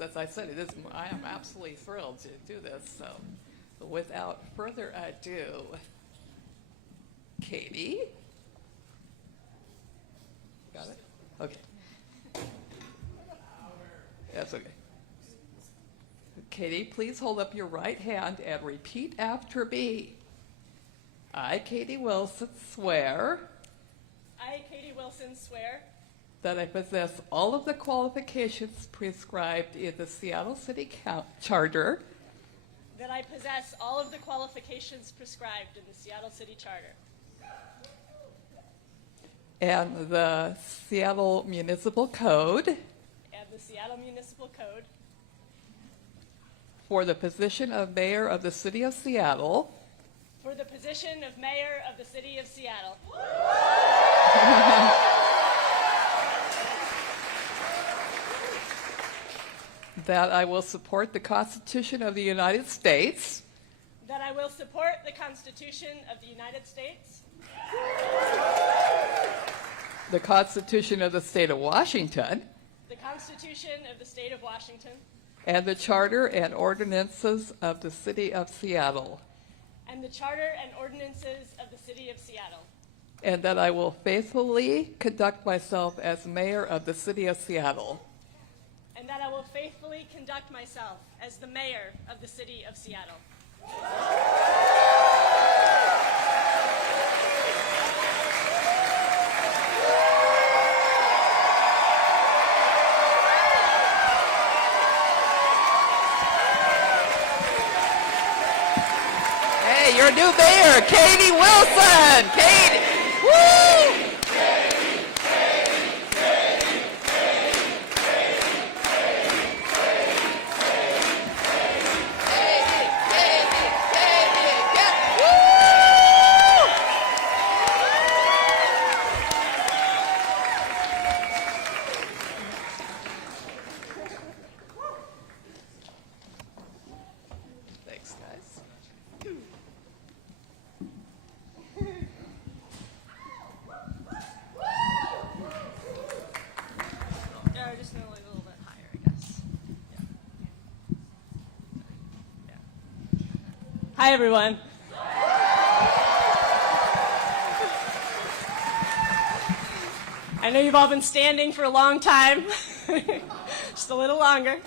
as I said, I am absolutely thrilled to do this. So without further ado, Katie? Got it? Okay. That's okay. Katie, please hold up your right hand and repeat after me. I, Katie Wilson, swear. I, Katie Wilson, swear. That I possess all of the qualifications prescribed in the Seattle City Charter. That I possess all of the qualifications prescribed in the Seattle City Charter. And the Seattle Municipal Code. And the Seattle Municipal Code. For the position of Mayor of the City of Seattle. For the position of Mayor of the City of Seattle. That I will support the Constitution of the United States. That I will support the Constitution of the United States. The Constitution of the State of Washington. The Constitution of the State of Washington. And the Charter and ordinances of the City of Seattle. And the Charter and ordinances of the City of Seattle. And that I will faithfully conduct myself as Mayor of the City of Seattle. And that I will faithfully conduct myself as the Mayor of the City of Seattle. Hey, your new mayor, Katie Wilson. Katie, woo! Thanks, guys. Yeah, just a little bit higher, I guess. Yeah. Hi, everyone. I know you've all been standing for a long time. Just a little longer.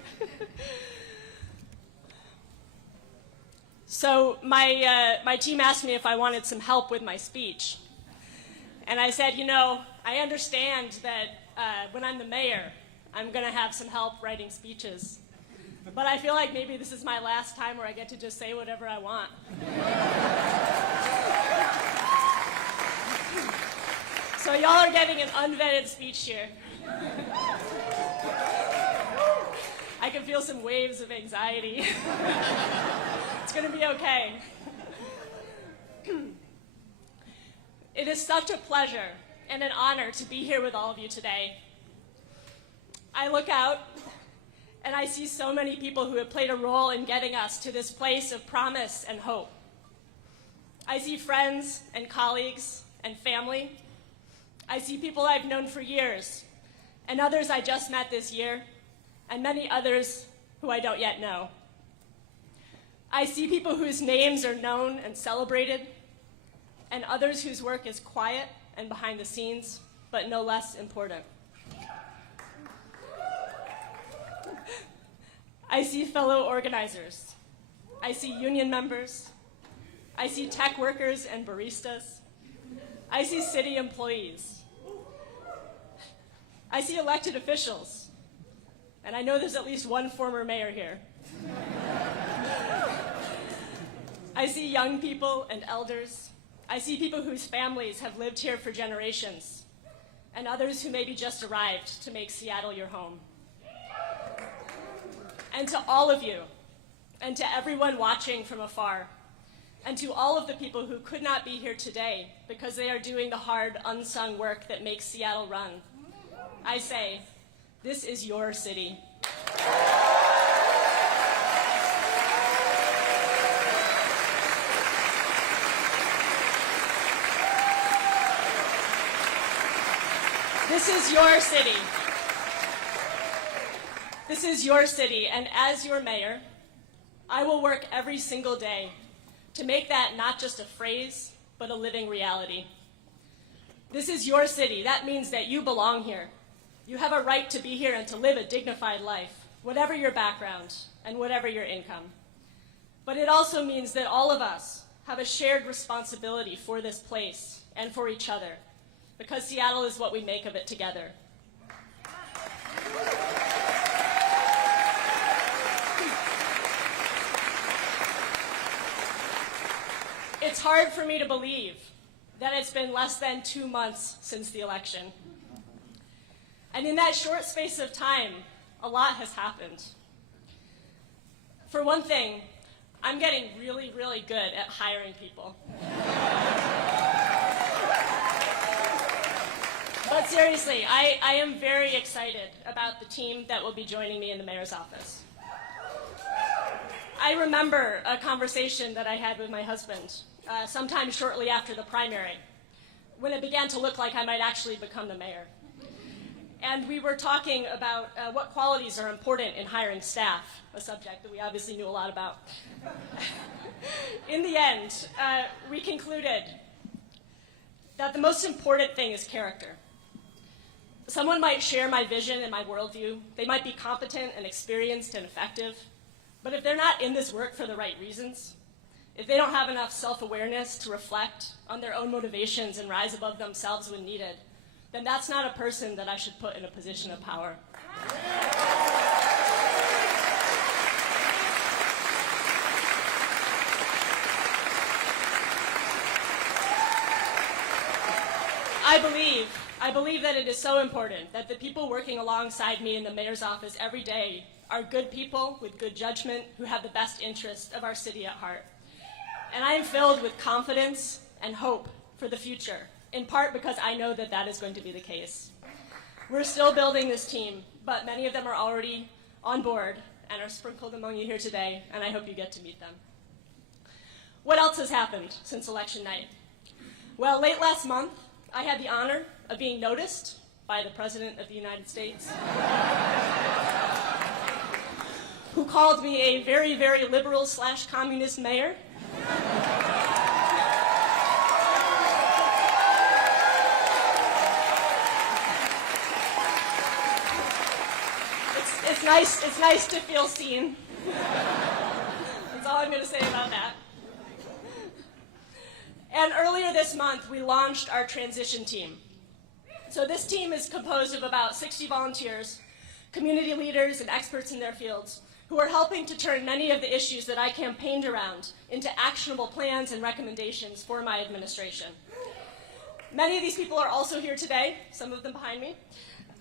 So my team asked me if I wanted some help with my speech. And I said, you know, I understand that when I'm the mayor, I'm going to have some help writing speeches. But I feel like maybe this is my last time where I get to just say whatever I want. So y'all are getting an unvetted speech here. I can feel some waves of anxiety. It's going to be okay. It is such a pleasure and an honor to be here with all of you today. I look out and I see so many people who have played a role in getting us to this place of promise and hope. I see friends and colleagues and family. I see people I've known for years, and others I just met this year, and many others who I don't yet know. I see people whose names are known and celebrated, and others whose work is quiet and behind the scenes, but no less important. I see fellow organizers. I see union members. I see tech workers and baristas. I see city employees. I see elected officials. And I know there's at least one former mayor here. I see young people and elders. I see people whose families have lived here for generations, and others who maybe just arrived to make Seattle your home. And to all of you, and to everyone watching from afar, and to all of the people who could not be here today because they are doing the hard, unsung work that makes Seattle run, I say, this is your city. This is your city. This is your city, and as your mayor, I will work every single day to make that not just a phrase, but a living reality. This is your city. That means that you belong here. You have a right to be here and to live a dignified life, whatever your background and whatever your income. But it also means that all of us have a shared responsibility for this place and for each other, because Seattle is what we make of it together. It's hard for me to believe that it's been less than 2 months since the election. And in that short space of time, a lot has happened. For one thing, I'm getting really, really good at hiring people. But seriously, I am very excited about the team that will be joining me in the mayor's office. I remember a conversation that I had with my husband sometime shortly after the primary, when it began to look like I might actually become the mayor. And we were talking about what qualities are important in hiring staff, a subject that we obviously knew a lot about. In the end, we concluded that the most important thing is character. Someone might share my vision and my worldview. They might be competent and experienced and effective. But if they're not in this work for the right reasons, if they don't have enough self-awareness to reflect on their own motivations and rise above themselves when needed, then that's not a person that I should put in a position of power. I believe that it is so important that the people working alongside me in the mayor's office every day are good people with good judgment who have the best interest of our city at heart. And I am filled with confidence and hope for the future, in part because I know that that is going to be the case. We're still building this team, but many of them are already on board and are sprinkled among you here today, and I hope you get to meet them. What else has happened since election night? Well, late last month, I had the honor of being noticed by the President of the United States, who called me a very, very liberal/communist mayor. It's nice to feel seen. That's all I'm going to say about that. And earlier this month, we launched our transition team. So this team is composed of about 60 volunteers, community leaders, and experts in their fields, who are helping to turn many of the issues that I campaigned around into actionable plans and recommendations for my administration. Many of these people are also here today, some of them behind me.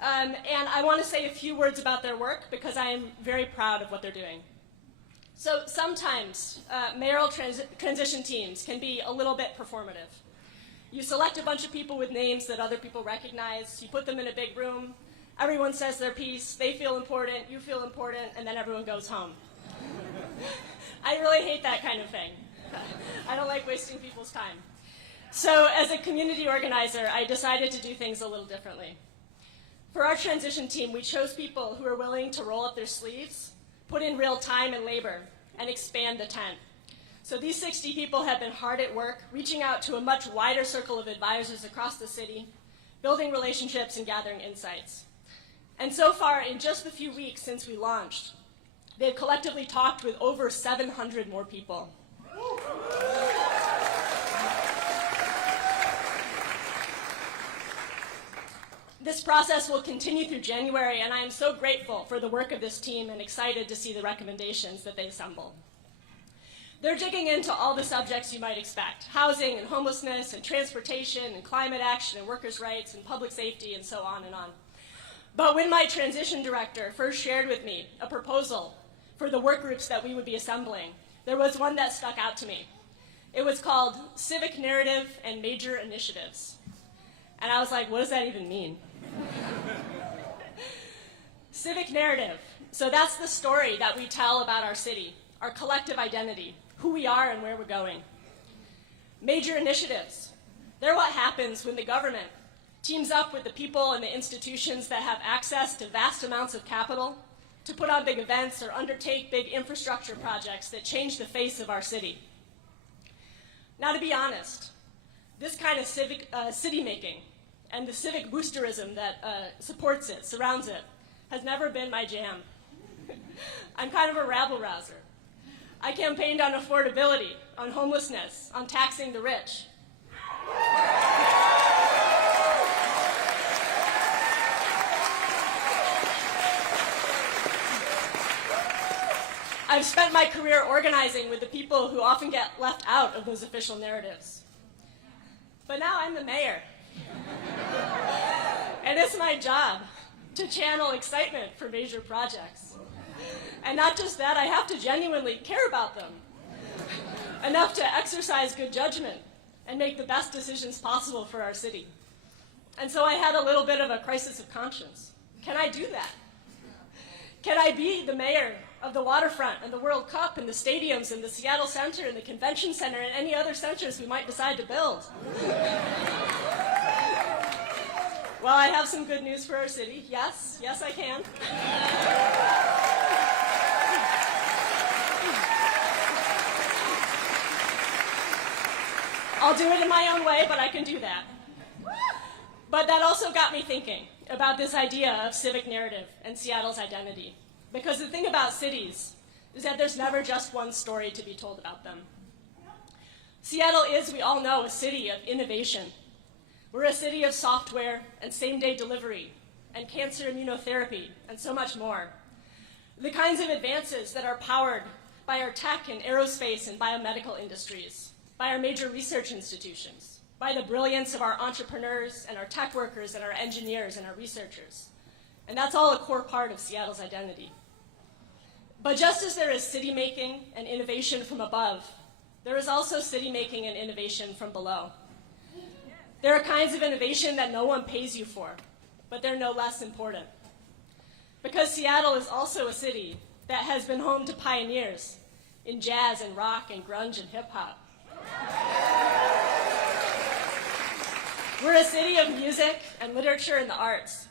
And I want to say a few words about their work because I am very proud of what they're doing. So sometimes mayoral transition teams can be a little bit performative. You select a bunch of people with names that other people recognize, you put them in a big room, everyone says their piece, they feel important, you feel important, and then everyone goes home. I really hate that kind of thing. I don't like wasting people's time. So as a community organizer, I decided to do things a little differently. For our transition team, we chose people who are willing to roll up their sleeves, put in real time and labor, and expand the tent. So these 60 people have been hard at work, reaching out to a much wider circle of advisors across the city, building relationships and gathering insights. And so far, in just the few weeks since we launched, they've collectively talked with over 700 more people. This process will continue through January, and I am so grateful for the work of this team and excited to see the recommendations that they assemble. They're digging into all the subjects you might expect: housing and homelessness and transportation and climate action and workers' rights and public safety and so on and on. But when my transition director first shared with me a proposal for the work groups that we would be assembling, there was one that stuck out to me. It was called Civic Narrative and Major Initiatives. And I was like, what does that even mean? Civic narrative. So that's the story that we tell about our city, our collective identity, who we are and where we're going. Major initiatives. They're what happens when the government teams up with the people and the institutions that have access to vast amounts of capital to put on big events or undertake big infrastructure projects that change the face of our city. Now, to be honest, this kind of city making and the civic boosterism that supports it, surrounds it, has never been my jam. I'm kind of a rabble-rouser. I campaigned on affordability, on homelessness, on taxing the rich. I've spent my career organizing with the people who often get left out of those official narratives. But now I'm the mayor. And it's my job to channel excitement for major projects. And not just that, I have to genuinely care about them, enough to exercise good judgment and make the best decisions possible for our city. And so I had a little bit of a crisis of conscience. Can I do that? Can I be the mayor of the waterfront and the World Cup and the stadiums and the Seattle Center and the Convention Center and any other centers we might decide to build? Well, I have some good news for our city. Yes, I can. I'll do it in my own way, but I can do that. But that also got me thinking about this idea of civic narrative and Seattle's identity. Because the thing about cities is that there's never just one story to be told about them. Seattle is, we all know, a city of innovation. We're a city of software and same-day delivery and cancer immunotherapy and so much more. The kinds of advances that are powered by our tech and aerospace and biomedical industries, by our major research institutions, by the brilliance of our entrepreneurs and our tech workers and our engineers and our researchers. And that's all a core part of Seattle's identity. But just as there is city making and innovation from above, there is also city making and innovation from below. There are kinds of innovation that no one pays you for, but they're no less important. Because Seattle is also a city that has been home to pioneers in jazz and rock and grunge and hip hop. We're a city of music and literature and the arts.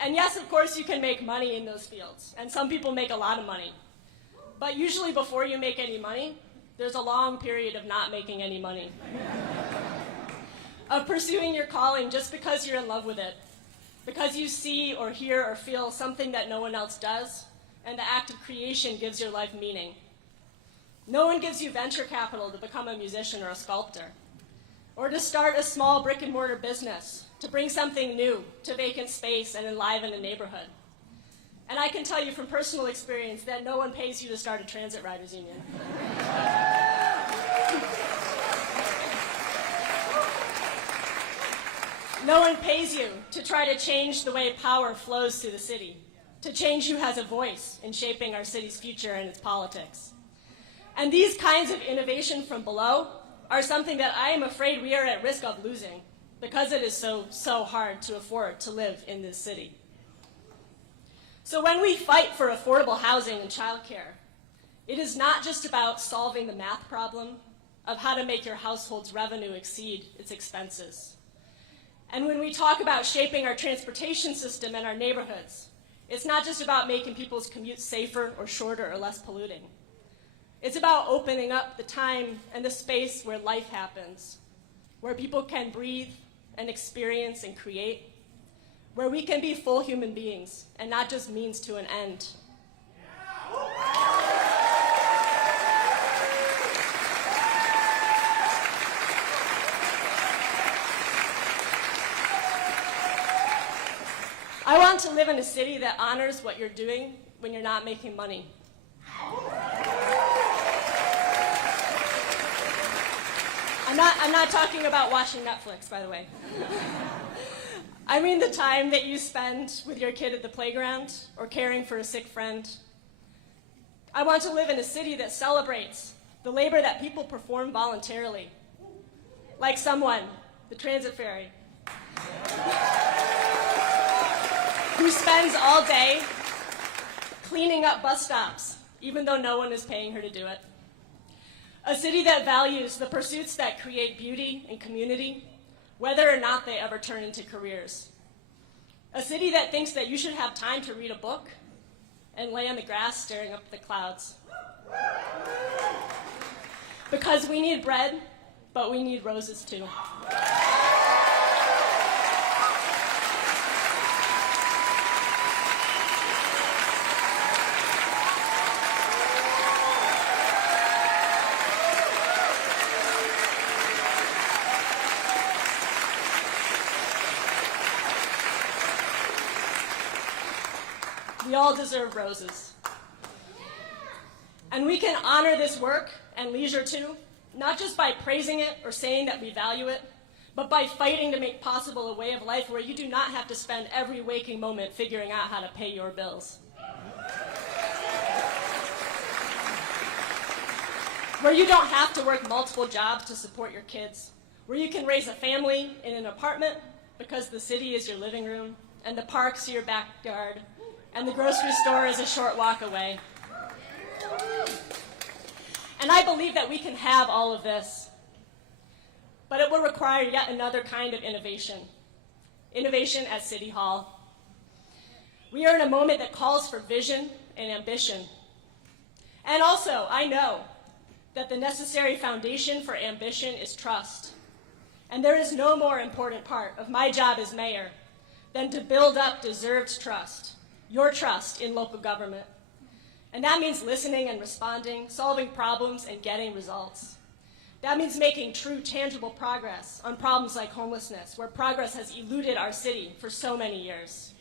And yes, of course, you can make money in those fields, and some people make a lot of money. But usually before you make any money, there's a long period of not making any money. Of pursuing your calling just because you're in love with it, because you see or hear or feel something that no one else does, and the act of creation gives your life meaning. No one gives you venture capital to become a musician or a sculptor, or to start a small brick and mortar business, to bring something new to vacant space and enliven a neighborhood. And I can tell you from personal experience that no one pays you to start a transit riders union. No one pays you to try to change the way power flows through the city, to change who has a voice in shaping our city's future and its politics. And these kinds of innovation from below are something that I am afraid we are at risk of losing because it is so hard to afford to live in this city. So when we fight for affordable housing and childcare, it is not just about solving the math problem of how to make your household's revenue exceed its expenses. And when we talk about shaping our transportation system and our neighborhoods, it's not just about making people's commutes safer or shorter or less polluting. It's about opening up the time and the space where life happens, where people can breathe and experience and create, where we can be full human beings and not just means to an end. I want to live in a city that honors what you're doing when you're not making money. I'm not talking about watching Netflix, by the way. I mean the time that you spend with your kid at the playground or caring for a sick friend. I want to live in a city that celebrates the labor that people perform voluntarily, like someone, the transit fairy, who spends all day cleaning up bus stops, even though no one is paying her to do it. A city that values the pursuits that create beauty and community, whether or not they ever turn into careers. A city that thinks that you should have time to read a book and lay on the grass staring up at the clouds. Because we need bread, but we need roses too. We all deserve roses. And we can honor this work and leisure too, not just by praising it or saying that we value it, but by fighting to make possible a way of life where you do not have to spend every waking moment figuring out how to pay your bills. Where you don't have to work multiple jobs to support your kids. Where you can raise a family in an apartment because the city is your living room, and the park's your backyard, and the grocery store is a short walk away. And I believe that we can have all of this, but it will require yet another kind of innovation. Innovation at City Hall. We are in a moment that calls for vision and ambition. And also, I know that the necessary foundation for ambition is trust. And there is no more important part of my job as mayor than to build up deserved trust, your trust in local government. And that means listening and responding, solving problems, and getting results. That means making true, tangible progress on problems like homelessness, where progress has eluded our city for so many years.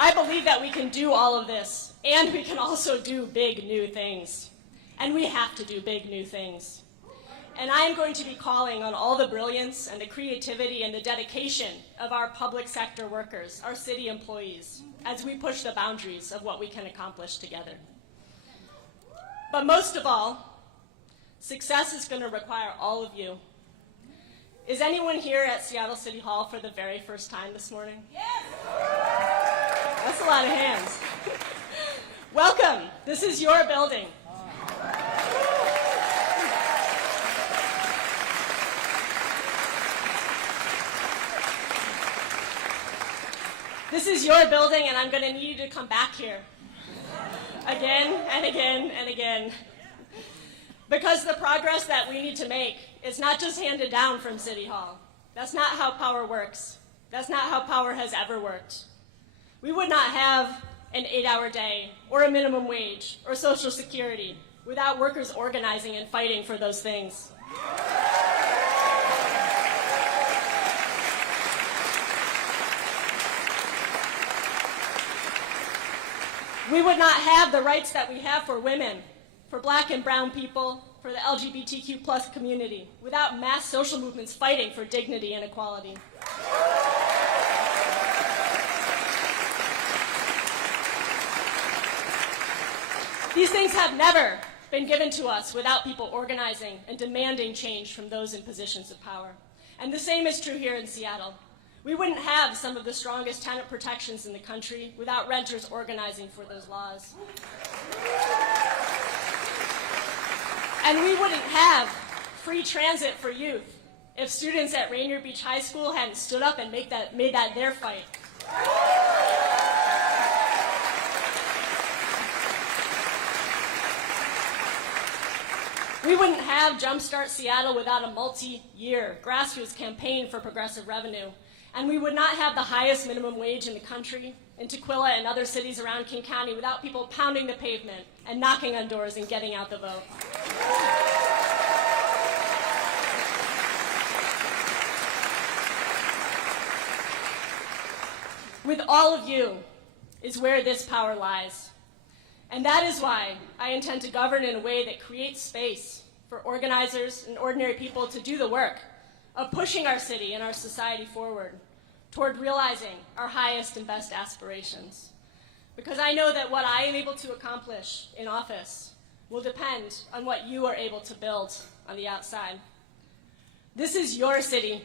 I believe that we can do all of this, and we can also do big new things. And we have to do big new things. And I am going to be calling on all the brilliance and the creativity and the dedication of our public sector workers, our city employees, as we push the boundaries of what we can accomplish together. But most of all, success is going to require all of you. Is anyone here at Seattle City Hall for the very first time this morning? Yes! That's a lot of hands. Welcome. This is your building. This is your building, and I'm going to need you to come back here again and again and again. Because the progress that we need to make is not just handed down from City Hall. That's not how power works. That's not how power has ever worked. We would not have an 8-hour day or a minimum wage or Social Security without workers organizing and fighting for those things. We would not have the rights that we have for women, for Black and brown people, for the LGBTQ plus community, without mass social movements fighting for dignity and equality. These things have never been given to us without people organizing and demanding change from those in positions of power. And the same is true here in Seattle. We wouldn't have some of the strongest tenant protections in the country without renters organizing for those laws. And we wouldn't have free transit for youth if students at Rainier Beach High School hadn't stood up and made that their fight. We wouldn't have Jumpstart Seattle without a multi-year grassroots campaign for progressive revenue. And we would not have the highest minimum wage in the country, in Tukwila and other cities around King County, without people pounding the pavement and knocking on doors and getting out the vote. With all of you is where this power lies. And that is why I intend to govern in a way that creates space for organizers and ordinary people to do the work of pushing our city and our society forward toward realizing our highest and best aspirations. Because I know that what I am able to accomplish in office will depend on what you are able to build on the outside. This is your city,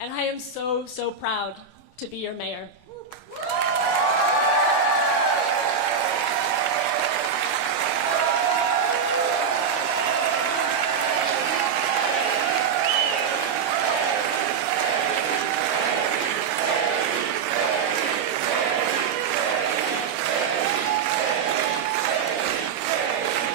and I am so, so proud to be your mayor.